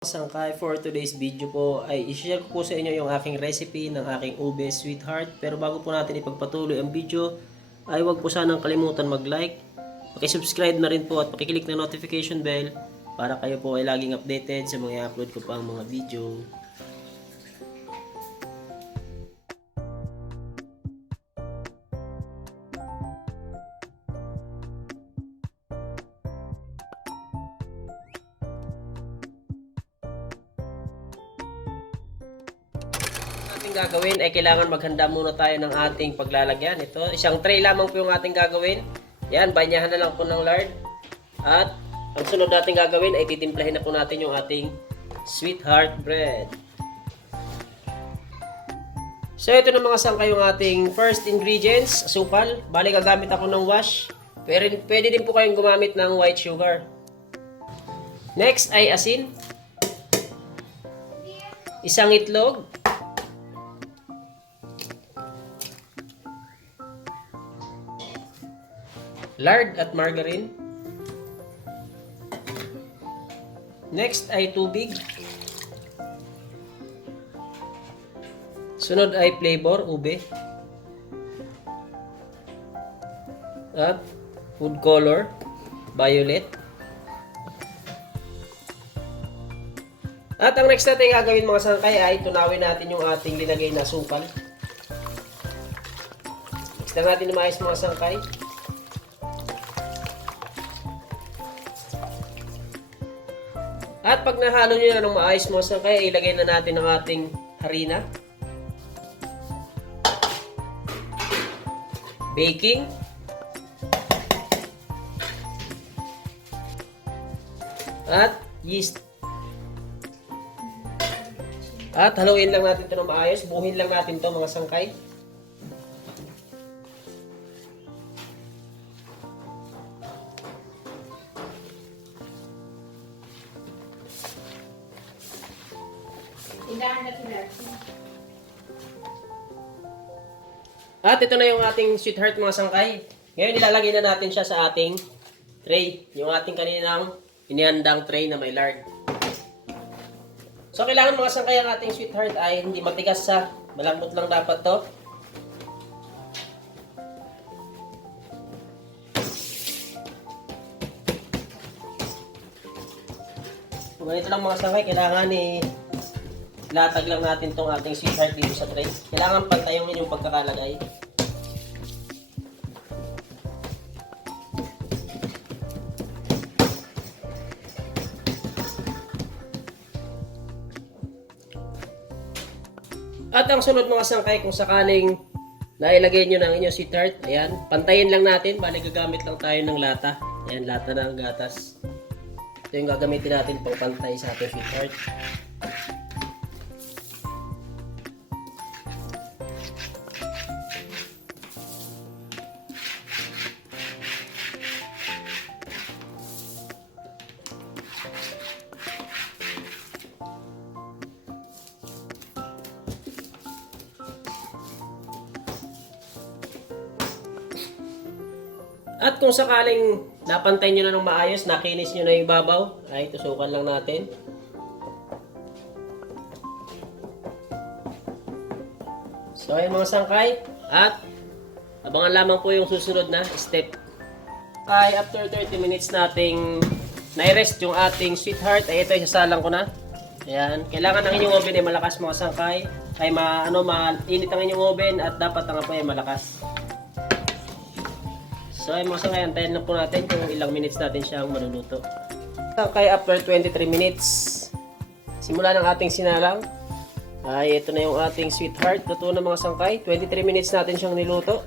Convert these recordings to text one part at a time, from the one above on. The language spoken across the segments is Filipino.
Sangkay, for today's video po ay i-share ko po sa inyo yung aking recipe ng aking ube sweetheart. Pero bago po natin ipagpatuloy ang video ay huwag po sanang kalimutan mag-like, paki-subscribe na rin po at paki-click na notification bell para kayo po ay laging updated sa mga i-upload ko pang mga video. Ating gagawin ay kailangan maghanda muna tayo ng ating paglalagyan. Ito, isang tray lamang po yung ating gagawin. Yan, banyahan na lang po ng lard. At ang sunod nating gagawin ay titimplahin na po natin yung ating sweetheart bread. So ito na mga sangkay yung ating first ingredients, asukal. Bali gagamit ako ng wash. Pwede din po kayong gumamit ng white sugar. Next ay asin. Isang itlog. Lard at margarine. Next ay tubig. Sunod ay flavor, ube. At food color, violet. At ang next natin gagawin mga sangkay ay tunawin natin yung ating linagay na asukal. Mix na natin na maayos mga sangkay. At pag nahalo nyo na ng maayos mga sangkay, ilagay na natin ang ating harina. Baking. At yeast. At haluin lang natin ito ng maayos. Buhin lang natin ito mga sangkay. At ito na yung ating sweetheart mga sangkay. Ngayon ilalagay na natin siya sa ating tray. Yung ating kaninang inihandang tray na may lard. So kailangan mga sangkay ang ating sweetheart ay hindi matigas sa malambot lang dapat to. Kung ganito lang mga sangkay, kailangan latag lang natin tong ating sweetheart dito sa tray. Kailangan pantay yung inyong pagkakalagay. At ang sunod mga sangkay, kung sakaling nailagay nyo ng inyong sweetheart, ayan, pantayin lang natin. Bali gagamit lang tayo ng lata. Ayan, lata ng gatas. Ito yung gagamitin natin pang pantay sa ating sweetheart. At kung sakaling napantay nyo na ng maayos, nakinis nyo na yung babaw, ay tusukan lang natin. So ayun mga sangkay, at abangan lamang po yung susunod na step. Ay after 30 minutes nating na-rest yung ating sweetheart, ay ito isasalang ko na. Ayan, kailangan ng inyong oven ay malakas mga sangkay. Ay mainit ang inyong oven at dapat ang apoy ay malakas. So ay mga sangkay, antayin lang po natin kung ilang minutes natin siyang maluluto. Kaya after 23 minutes, simula ng ating sinalang. Ay ito na yung ating sweetheart. Luto na mga sangkay. 23 minutes natin siyang niluto.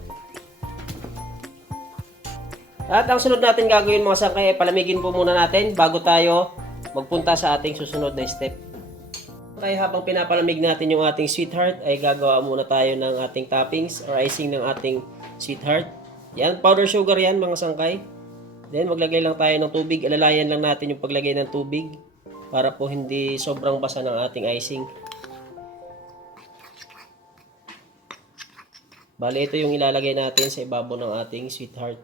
At ang sunod natin gagawin mga sangkay ay palamigin po muna natin bago tayo magpunta sa ating susunod na step. Kaya habang pinapalamig natin yung ating sweetheart ay gagawa muna tayo ng ating toppings or icing ng ating sweetheart. Yan, powder sugar yan mga sangkay. Then maglagay lang tayo ng tubig. Alalayan lang natin yung paglagay ng tubig para po hindi sobrang basa ng ating icing. Bali ito yung ilalagay natin sa ibabaw ng ating sweetheart.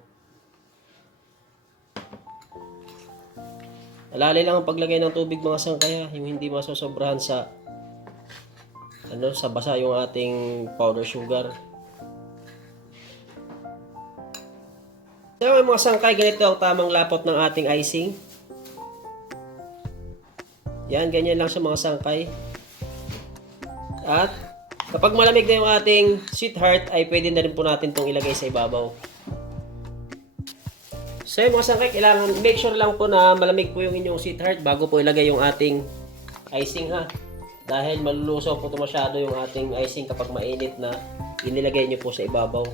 Malalay lang ang paglagay ng tubig mga sangkay, yung hindi masosobrahan sa sa basa yung ating powder sugar. So mga sangkay, ganito ang tamang lapot ng ating icing. Yan, ganyan lang siya mga sangkay. At kapag malamig na yung ating sweetheart, ay pwede na rin po natin itong ilagay sa ibabaw. So yung mga sangkay, kailangan make sure lang po na malamig po yung inyong sweetheart bago po ilagay yung ating icing ha. Dahil malulusaw po ito masyado yung ating icing kapag mainit na inilagay nyo po sa ibabaw.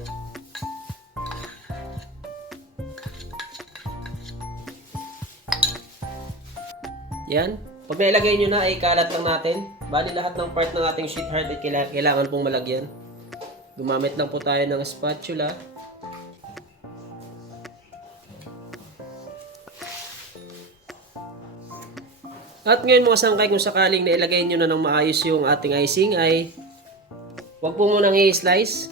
Yan. Pag nailagay nyo na ay kalat lang natin. Bali lahat ng part ng ating sweetheart ay kailangan pong malagyan. Gumamit lang po tayo ng spatula. At ngayon mga sangkay, kung sakaling nailagay nyo na ng maayos yung ating icing ay huwag po munang i-slice.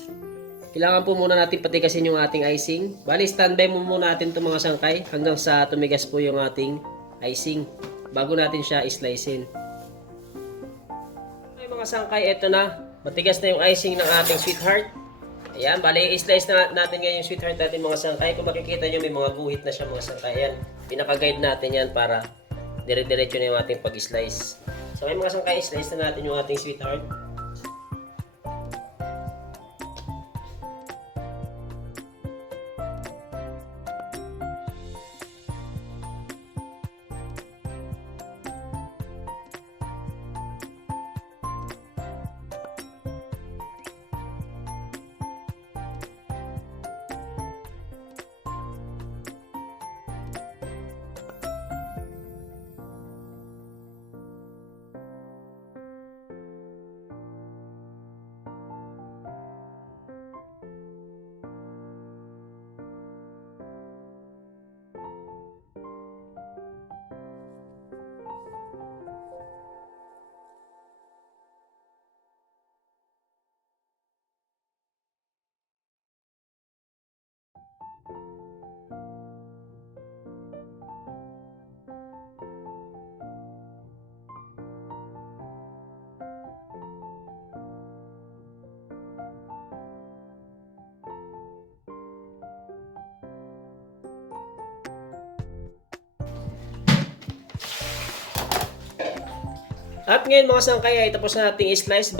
Kailangan po muna natin patigasin yung ating icing. Bali standby mo muna natin itong mga sangkay hanggang sa tumigas po yung ating icing bago natin siya i-slicein. Okay mga sangkay, eto na. Matigas na yung icing ng ating sweetheart. Ayan, bali i-slice na natin ngayon yung sweetheart natin mga sangkay. Kung makikita nyo may mga guhit na siya mga sangkay. Ayan, pinaka-guide natin yan para dire-diretso na yung ating pag-slice. So may mga sangkay, slice na natin yung ating sweetheart. At ngayon mga sangkay ay tapos na nating i-slice.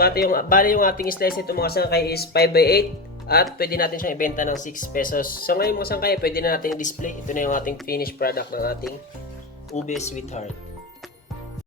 Bali yung ating slice nito mga sangkay is 5x8 at pwede natin siyang ibenta ng 6 pesos. So ngayon mga sangkay, pwede na natin display. Ito na yung ating finished product ng ating ube sweetheart.